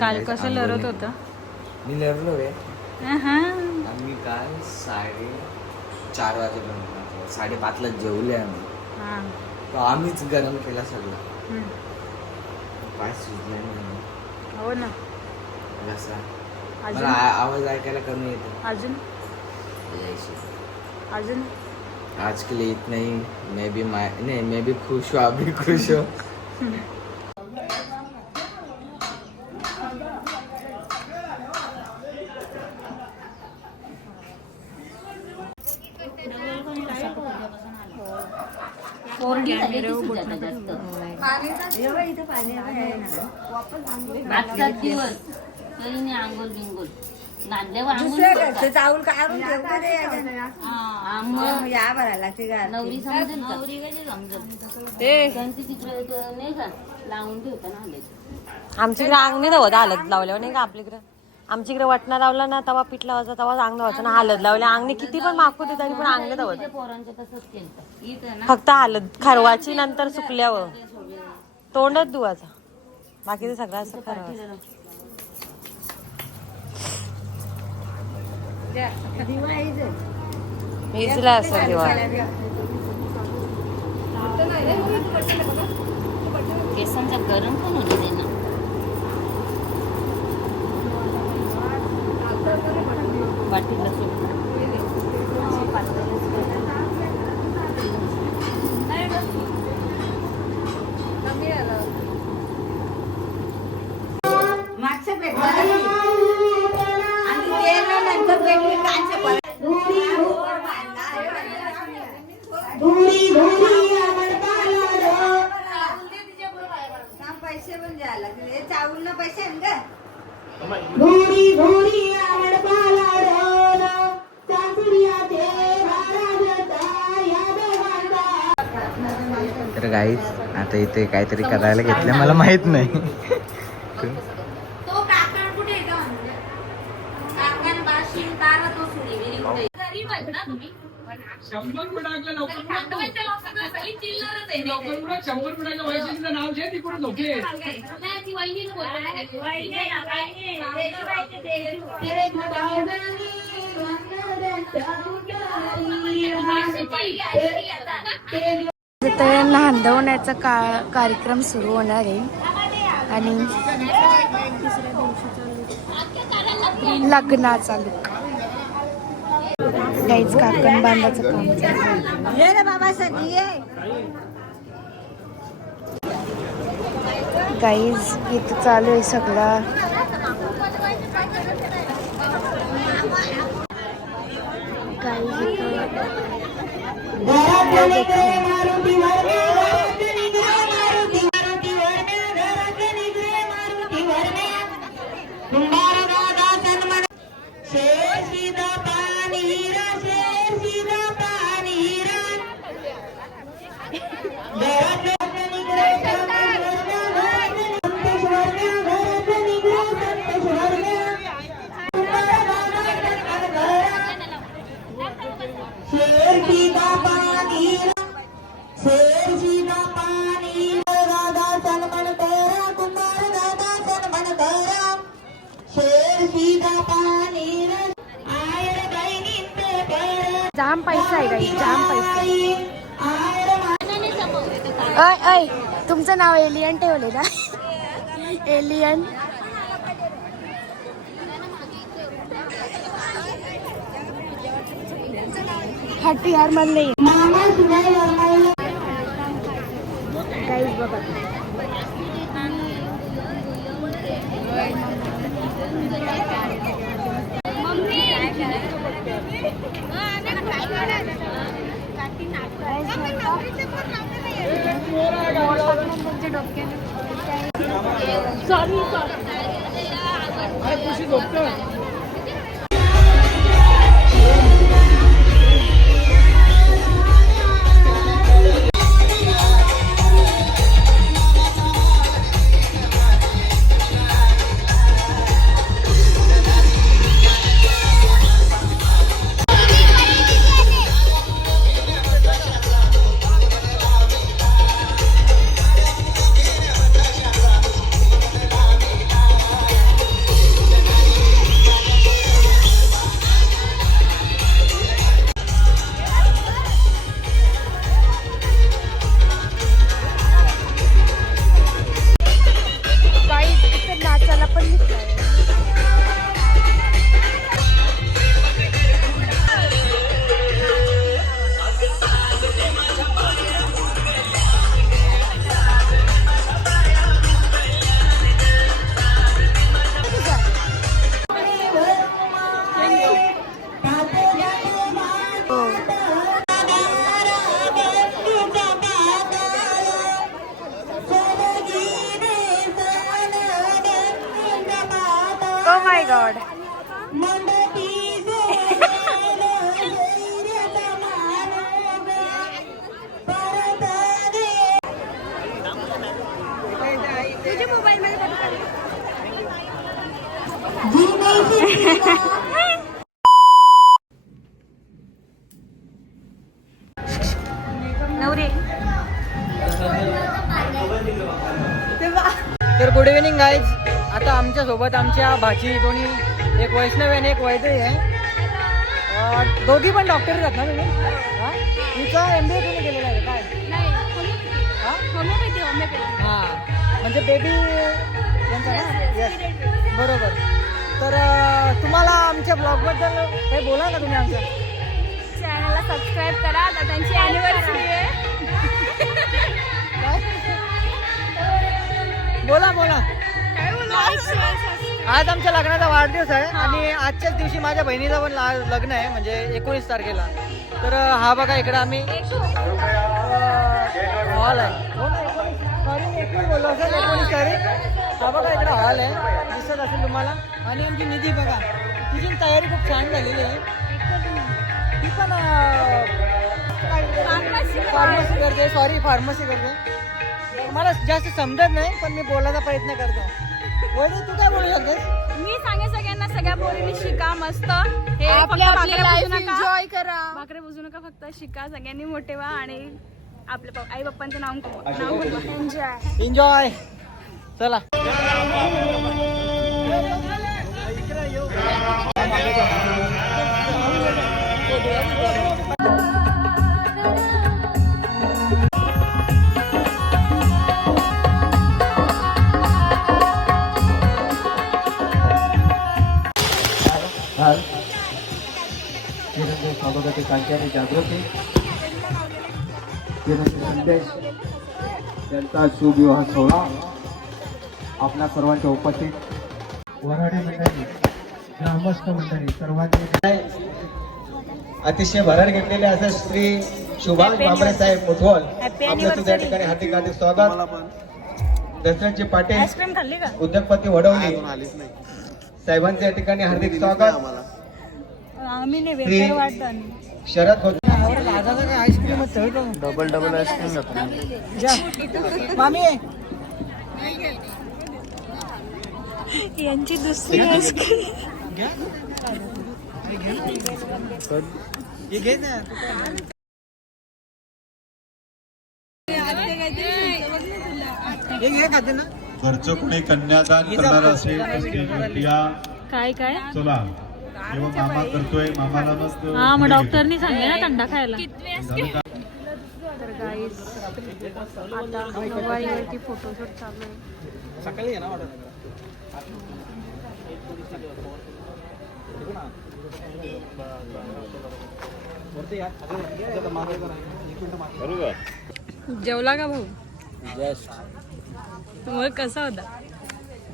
काल कसं लढत होतं? मी लढलो आहे. हा. आम्ही काल 4:30 वाजेपर्यंत 5:30ला जेवले आम्ही. हा. तो आम्हीच गरम केला सगळं. हम्म. काय सुचलं नाही. हो ना. कसा अजून मला आवाज ऐकायला कमी येतो. अजून अजून आज के लिए इतना ही. मैं भी खुश हूँ, आप भी खुश हो. चावल काढून या भरायला नवरी समजेल नाही का लावून ठेवताना. आमच्याकडे अंग नाही धवत हलद लावल्यावर नाही का आपल्याकडे. आमच्याकडे वटणा लावला ना तवा पीठ लावायचा तवा अंग धवायचं ना. हलद लावल्या अंगने किती पण मागू दे तरी पण अंग नाही धवत. फक्त हलद खरवाची नंतर सुकल्यावर तोंडच धुवायचा. बाकीचं सगळं असं खरवायचं. मीजला असं दिवाळी केसांचा गरम पण होते ते ना. वाटीला मागच्या भेटला आणि नंतर भेटली कांच्या पैसे पण द्यायला चावल ना पैसे तर गाईस आता इथे काहीतरी करायला घेतलं मला माहित नाही. तो काका कुठे काकान बाशी तारा तो सुरी गरीब आहेत ना तुम्ही. 100 फुटाकलं लवकर 100 फुटाच्या वैशिष्ट्य नाव घे तिकडून झोपले. तर नांदवण्याचा कार्यक्रम सुरू होणार आहे आणि लग्नाचा लुक गाईज काकण बांधायचं काम चालू. बाबा सगळी गाईज इथं चालू आहे सगळं. जाम पैसा आहे गाई, जाम पैसा. अय तुमचं नाव एलियन ठेवले ना. एलियन हॅपी हार म्हणले गाईज बघा. माय गॉड. तुझ्या मोबाईल मध्ये नवरी. तर गुड इव्हिनिंग गाईज. आता आमच्या सोबत आमच्या भाची दोन्ही, एक वैष्णवी आणि एक वैद्य आहे. दोघी पण डॉक्टर आहेत ना तुम्ही? हां, तुमचा MBA तुम्ही केलेला आहे काय? हां, म्हणजे बेबी यांचा ना? येस, बरोबर. तर तुम्हाला आमच्या ब्लॉगबद्दल काही बोला ना तुम्ही आमच्या चॅनलला सबस्क्राईब करा. आता त्यांची अॅनिव्हर्सरी आहे. बोला बोला. आज आमच्या लग्नाचा वाढदिवस आहे आणि आजच्याच दिवशी माझ्या बहिणीचं पण लग्न आहे, म्हणजे 19 तारखेला. तर हा बघा इकडे आम्ही हॉल आहे. सॉरी, 19 बोललो असेल, 19 तारीख. हा बघा इकडे हॉल आहे, दिसत असेल तुम्हाला. आणि आमची निधी बघा, तिची तयारी खूप छान झालेली आहे. ती पण फार्मसी करते. सॉरी, फार्मसी करते. मला जास्त समजत नाही, पण मी बोलायचा प्रयत्न करतो. वैद्य, तू काय बोलू शकतेस? मी सांगे सगळ्यांना, सगळ्या पोरींनी शिका मस्त. हे एन्जॉय करा. भाकरे बुजू नका, फक्त शिका. सगळ्यांनी मोठे व्हा आणि आपल्या आई बाप्पांचं नाव कमवा. Enjoy enjoy. चला. स्वागताचे कांच्याने जागृती संदेश त्यांचा शुभ विवाह सोहळा आपल्या सर्वांच्या उपस्थित वऱ्हाडी मंडळी, ग्रामस्थ मंडळी सर्वांनी अतिशय भरार घेतलेले असं श्री सुभाष बाबरे साहेब मुठवल आपल्या त्या ठिकाणी हार्दिक हार्दिक स्वागत. दसऱ्याचे पाटील उद्योगपती वडवली साहेबांच्या ठिकाणी हार्दिक स्वागत. शरद आईस्क्रीम डबल आईस्क्रीम मामी यांची दुसरी आईस्क्रीम. घे ना. हे खाते ना. घरचं कोणी कन्यादान करणार असेल काय काय चला, किंवा मामा करतोय, मामाला मग हा, मग डॉक्टरनी सांगे ना थंडा खायला. तर गाईज आता नऊवारीवरती फोटोशूट चालू आहे. सकाळी आहे ना ऑर्डर. जेवला का भाऊ? जस्ट मग कसा होता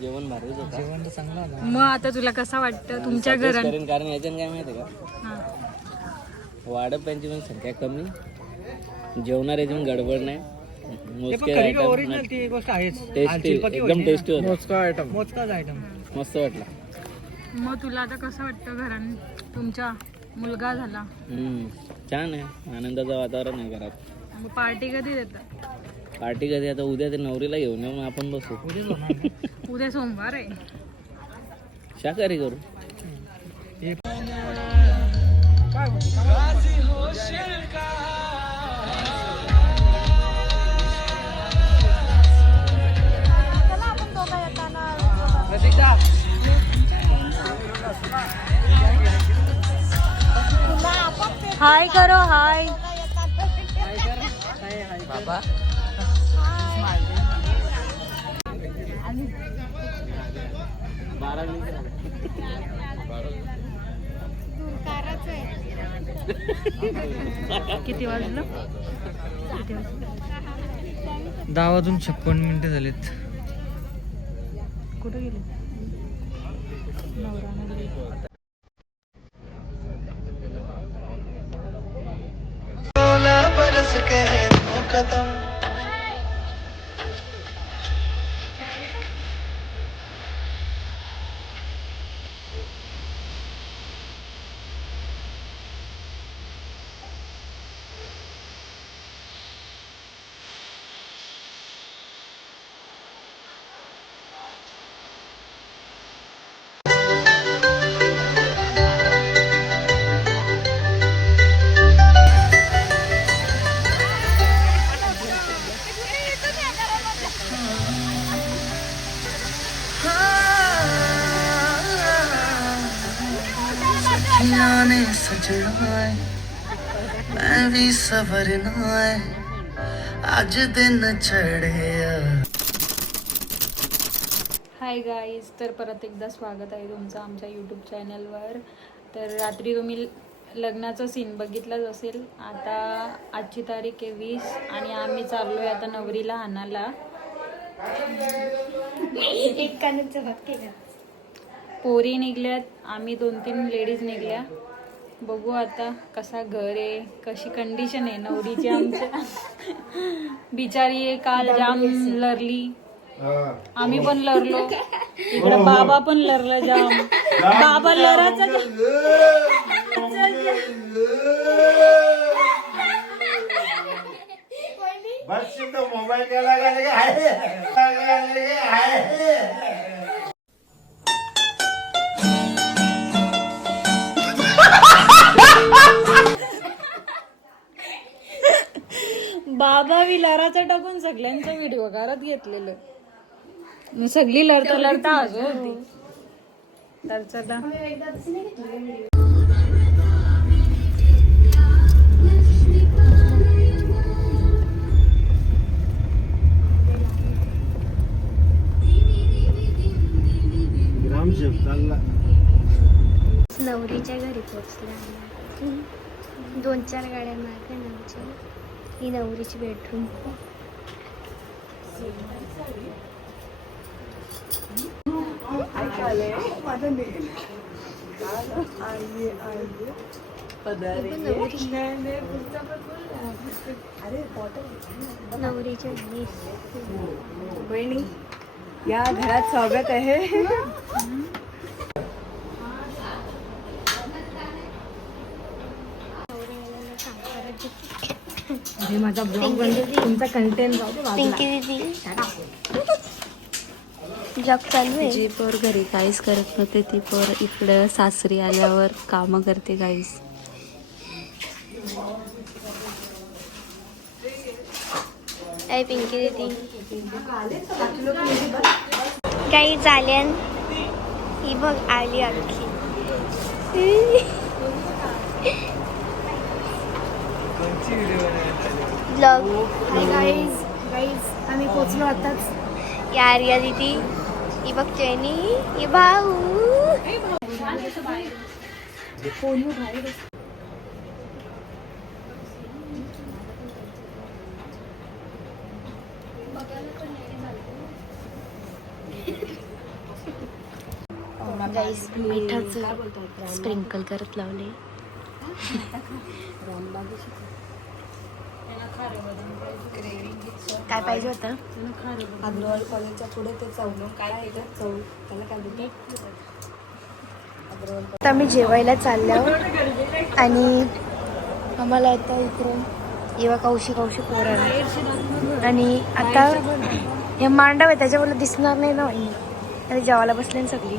जेवण भारीच होतं. जेवण तर चांगलं होतं. मग आता तुला कसा वाटतं तुमच्या घरात? कारण याच्यानं काय माहिती का, हा. वाढप्यांची पण संख्या कमी, जेवणाऱ्याची पण गडबड नाही. मोजके आयटम, ओरिजिनल ती गोष्ट आहेच. टेस्टी, एकदम टेस्टी होतं. मोजकाच आयटम. मस्त वाटला. मग तुला आता कसं वाटतं घरात तुमचा मुलगा झाला? छान आहे, आनंदाचं वातावरण आहे घरात. मग पार्टी कधी देतात? पार्टी कधी आता उद्या ते नवरीला घेऊन येऊ, मग आपण बसू. उद्या सोमवार आहे. शाकाहारी करू. हाय करो, हाय बाबा. किती वाजलं? 10:56 झालेत. कुठे गेले? अखियां ने सजना है मैं भी सवरना है आज दिन चढ़े। हाय गाईज, तर परत एकदा स्वागत आहे तुमचं आमच्या यूट्यूब चॅनलवर. तर रात्री तुम्ही लग्नाचा सीन बघितलाच असेल. आता आजची तारीख आहे 20 आणि आम्ही चाललो आहे आता नवरीला आणायला. एक कानाचं भाग केला. पोरी निघल्यात, आम्ही 2-3 लेडीज निघल्या. बघू आता कसा घर आहे, कशी कंडिशन आहे नवरीची आमच्या. बिचारी आहे, काल जाम लरली, आम्ही पण लरलो, इकडे बाबा पण लरला जाम. बाबा लराचा मोबाईल केला बाबा बी लराचा टाकून सगळ्यांचा व्हिडिओ करत घेतलेलं. सगळी लढता लढता आजो होती. तर चला नवरीच्या घरी पोचला. 2-4 गाड्या मागे आमच्या. ही नवरीची बेडरूम. नवरीच्या बहिणी या घरात स्वागत आहे. माझा ब्लॉग तुमचा कंटेंट पिंकी दीदी जॉब चालू आहे. जी पोर घरी काहीच करत नव्हते ती पोर इकडं सासरी आल्यावर कामं करते काहीच. काय पिंकी दीदी काही झाल्यान ही बघ आली अख्खी. ब्लॉग. हाय गाईज आम्ही पोचलो आताच. यार या दीदी ही बघ चैनी ही भाऊ. गाईज मिठाचं स्प्रिंकल करत लावले. काय पाहिजे होतं? अग्रवाल कॉलेजच्या पुढे ते चौल काय आहे का चौल त्याला काय बोलतो. आता आम्ही जेवायला चाललो आणि आम्हाला आता इकडून येवा कौशी पोरं आणि आता हे मांडव आहे त्याच्यावर दिसणार नाही ना. आणि जेवायला बसले सगळी.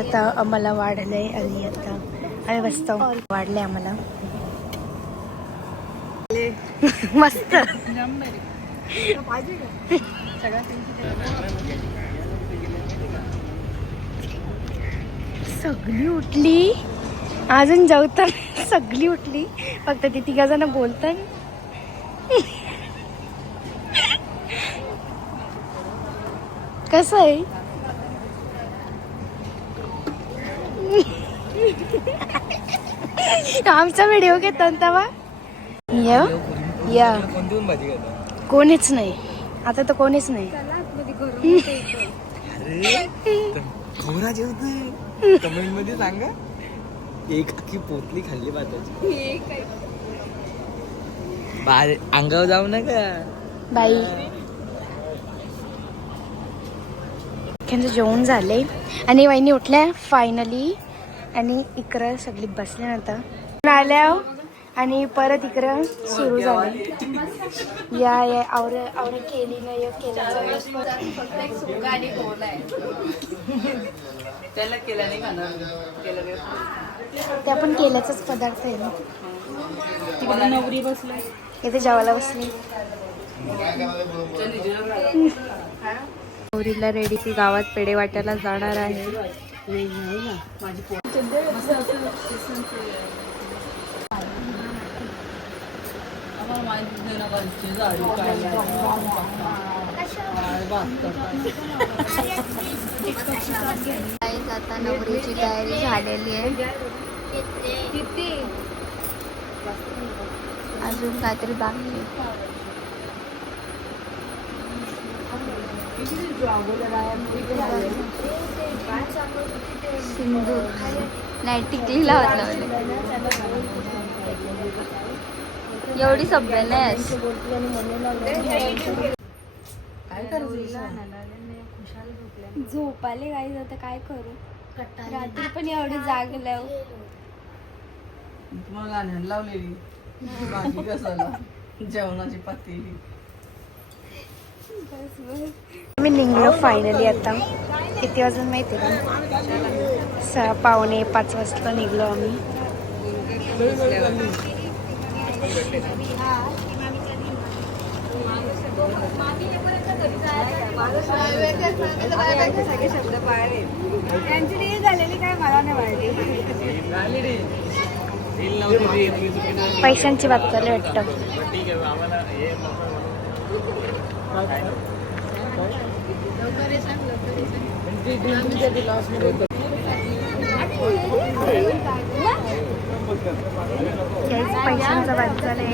आता आम्हाला वाढलंय आणि आता आम्ही बसतो. वाढले आम्हाला मस्त. सगळी उठली अजून जेवताना. सगळी उठली फक्त ते 3 जण बोलतात. कसं आहे आमचा व्हिडिओ घेतात तेव्हा या कोणीच नाही. आता तर कोणीच नाही. कमेंट मध्ये सांगा एक अख्खी पोतली खाल्ली भाताची. अंगावर जाऊ नका बाई. त्यांचं जेवण झालंय आणि वहिनी उठल्या फायनली. आणि इकडं सगळी बसल्या आता आल्या आणि परत इकडं सुरू झालं. या आवरे केली नाही ते आपण केल्याचाच पदार्थ आहे ना. तिकडे नवरी बसली, इथे जेवायला बसली. नवरीला रेडी ती गावात पेढे वाटायला जाणार आहे. आता नवरीची तयारी झालेली आहे. अजून काहीतरी बाकी आहे. सिंदूर नाही टिकलीला लावले. एवढी सभ्य नाही. झोपाले काही आता काय करू. रात्री पण एवढी जागल्या. तुम्हाला लावलेली भाजी कसाला जेवणाची पातेली. मी निघलो फायनली. आता किती वाजून माहिती आहे का? 4:45 वाजता निघलो आम्ही. पैशांची बात चालली वाटतं. पैशांचा बात चालली.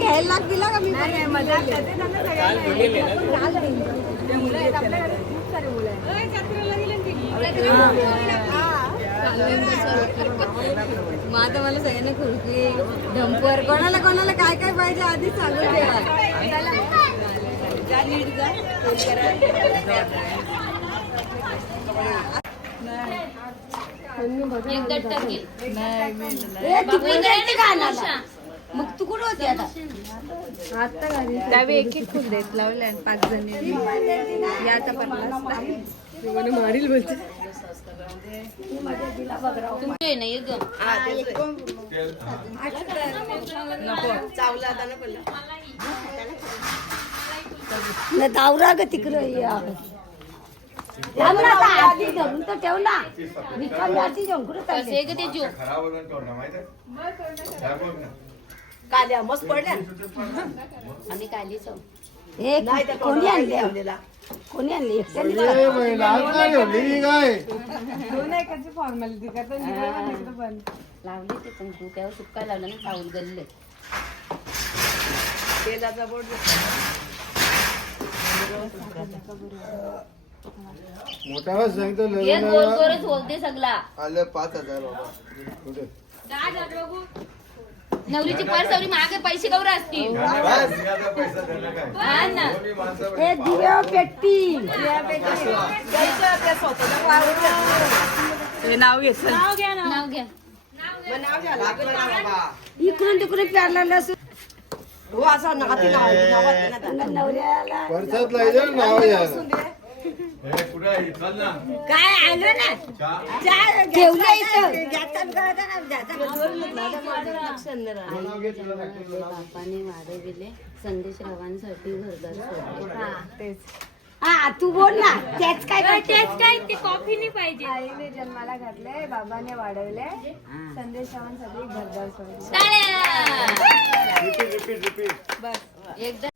घ्यायला लागतील का मी मग आता मला सगळ्यांना खुर्ची ढंपर कोणाला कोणाला काय काय पाहिजे आधीच सांगून मग तू कुठं होती आता? त्यावेळी एक फुल देत लावले 5 जणी आता मारील बोलते. दावरा ग तिकडं धरून तर ठेव ना. काल्या मस्त पडल्या आणि काली कोणी आणले? कोणी आणली? फॉर्मॅलिटी लावली ते पण तू त्यावर सुक्का लावला ना. चावल गल्ले तेलाचा बोर्ड मोठा सांगतो बोलते सगळा आलं 5,000 बाबा. नवरीची पर्स मागे पैसे गौरा असतील. नाव घे. नाव घ्या. इकडून तिकडून प्यारला परसात लायचं नाव घ्या. काय आलं ना ठेवलं इथं. बापाने वाढविले संदेश रावांसाठी घरदार सोडले. हा तू बोल ना. तेच काय ते कॉफी नाही पाहिजे. आईने जन्माला घातले, बाबाने वाढवले, संदेशांसाठी घरदार सोडले. एकदा